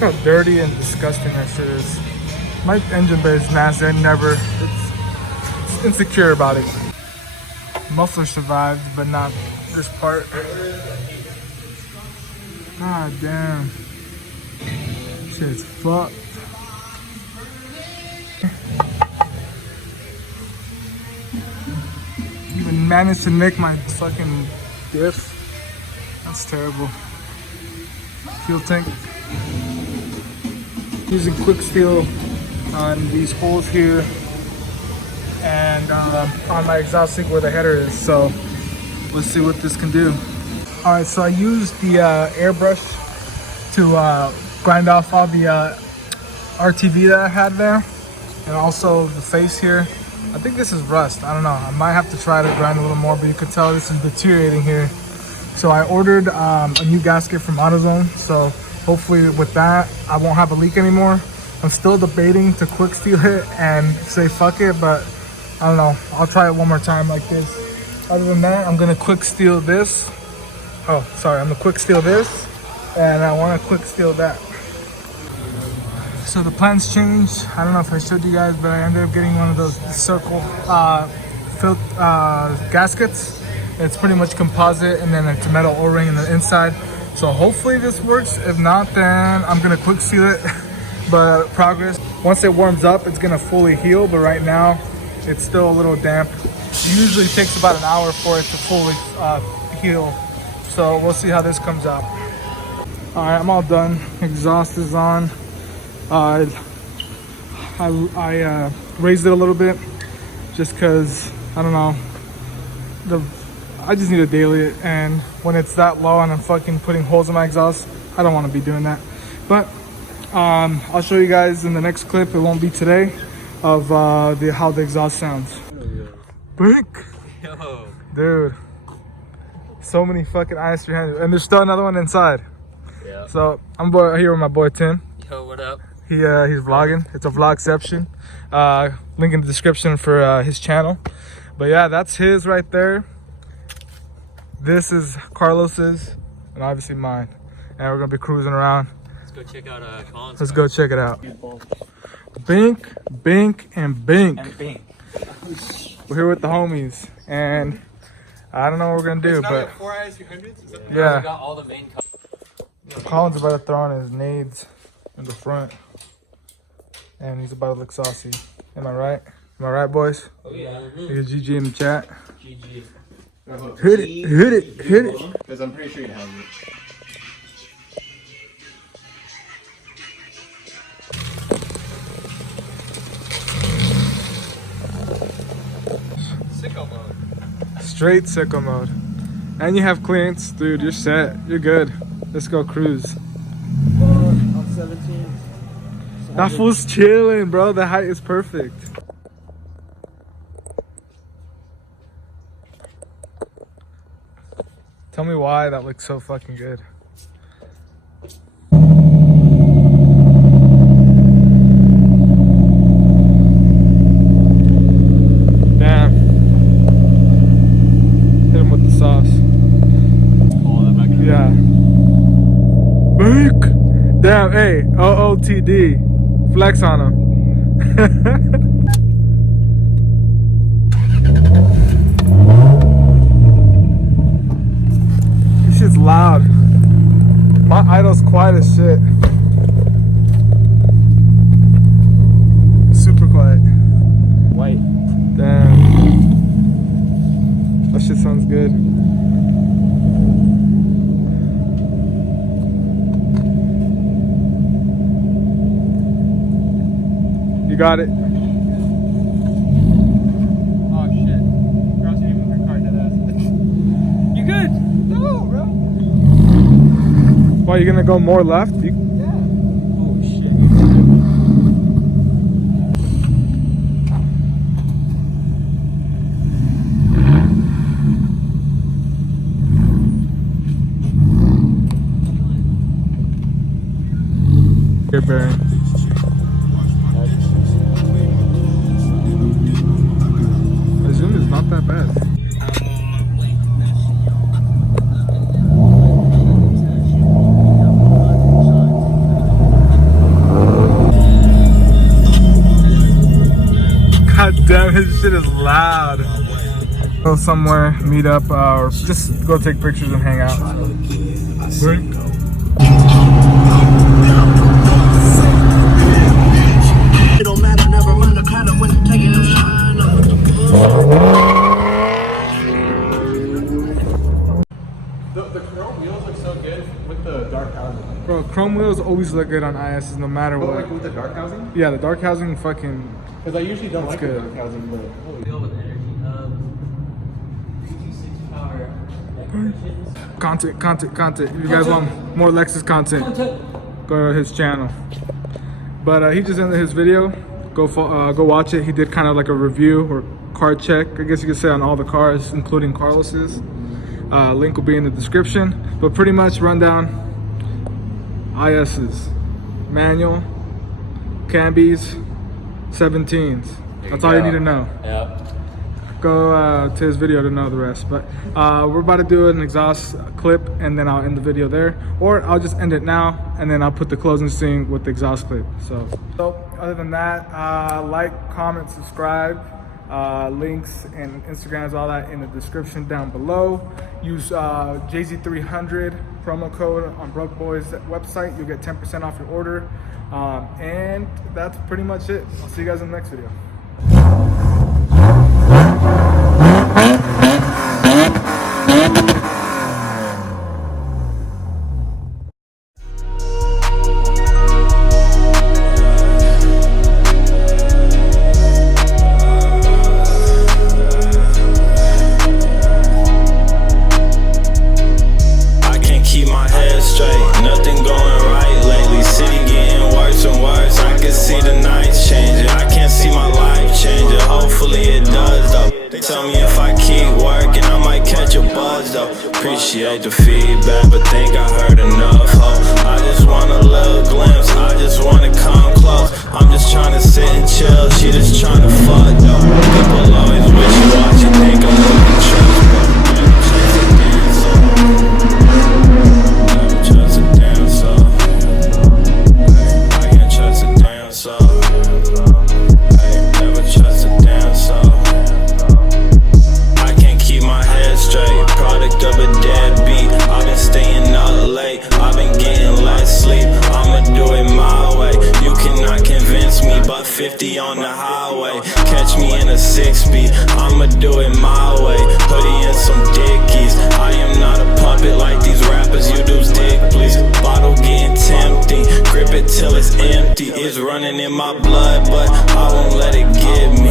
Look how dirty and disgusting that shit is. My engine bay is nasty. It's insecure about it. Muffler survived, but not this part. God damn. Shit's fucked. Even managed to nick my fucking diff. That's terrible. Fuel tank. Using quick steel on these holes here and on my exhaust leak where the header is. So let's see what this can do. All right, so I used the airbrush to grind off all the RTV that I had there, and also the face here. I think this is rust. I don't know. I might have to try to grind a little more, but you can tell this is deteriorating here. So I ordered a new gasket from AutoZone. So hopefully with that, I won't have a leak anymore. I'm still debating to quick steel it and say fuck it, but I don't know. I'll try it one more time like this. Other than that, I'm gonna quick steel this. Oh, sorry, I'm gonna quick steel this, and I wanna quick steel that. So the plans changed. I don't know if I showed you guys, but I ended up getting one of those circle filled gaskets. It's pretty much composite, and then it's a metal O-ring in the inside. So hopefully this works. If not, then I'm gonna quick seal it. But progress, once it warms up, it's gonna fully heal. But right now, it's still a little damp. It usually takes about an hour for it to fully heal. So we'll see how this comes out. All right, I'm all done. Exhaust is on. I raised it a little bit just because I don't know. I just need to daily it, and when it's that low and I'm fucking putting holes in my exhaust, I don't want to be doing that. But I'll show you guys in the next clip. It won't be today of how the exhaust sounds. Brink, Yo, dude, so many fucking IS300s, and there's still another one inside. Yeah. So I'm here with my boy Tim. Yo, what up? He's vlogging. It's a vlogception. Link in the description for his channel. But yeah, that's his right there. This is Carlos's, and obviously mine. And we're gonna be cruising around. Let's go check out Colin's. Let's go check it out. Bink, Bink, and Bink. We're here with the homies, and I don't know what we're gonna do, but yeah. Got all the main Colin's about to throw on his nades in the front, and he's about to look saucy. Am I right? Am I right, boys? Oh yeah. Here's GG in the chat. GG. Hit it, hit it, hit it. Because I'm pretty sure it has it. Sicko mode. Straight sicko mode. And you have clearance, dude. You're set. You're good. Let's go cruise. I'm 17. That fool's chilling, bro. The height is perfect. Tell me why that looks so fucking good. Damn. Hit him with the sauce. Oh, that might be. Yeah. Bink. Damn, hey, OOTD. Flex on him. This shit's loud. My idle's quiet as shit. Super quiet. White. Damn. That shit sounds good. You got it. Oh shit. Crossing even my car dead ass. You good? No, bro. Why, you gonna go more left? Yeah. Oh shit. Gear bearing. The zoom is not that bad. Damn, his shit is loud. Go somewhere, meet up, or just go take pictures and hang out. It don't matter, never mind the kind of when you're taking them shine. The chrome wheels look so good with the dark housing. Bro, chrome wheels always look good on ISs no matter But what. like with the dark housing? Yeah, the dark housing fucking. Because I usually don't like good. the dark housing, but holy. Wheel with energy hubs, 326 power electricians. Content. If you guys want more Lexus content, go to his channel. But he just ended his video. Go watch it. He did kind of like a review or car check, I guess you could say, on all the cars, including Carlos's. Link will be in the description. But pretty much rundown. IS's, manual, Cambys, 17s. That's all you need to know. Yep. Go to his video to know the rest. But we're about to do an exhaust clip and then I'll end the video there, or I'll just end it now and then I'll put the closing scene with the exhaust clip. So other than that, like, comment, subscribe. Links and Instagrams, all that in the description down below. Use JZ300 promo code on Broke Boys website. You'll get 10% off your order. And that's pretty much it. I'll see you guys in the next video. Appreciate the feedback, but think I heard enough. I just want a little glimpse, I just wanna come close. I'm just trying to sit and chill, she just trying to fuck though. People always wish you watch, you think I'm looking trust, never trust a damn soul. I can't trust a damn soul. Never trust a damn soul. I can't keep my head straight, product of a deadbeat. I've been staying up late, I've been getting less sleep. I'ma do it my way, you cannot convince me. But 50 on the highway, catch me in a 6-speed. I'ma do it my way, hoodie and some dickies. I am not a puppet like these rappers, you dudes dick please. Bottle getting tempting, grip it till it's empty. It's running in my blood, but I won't let it get me.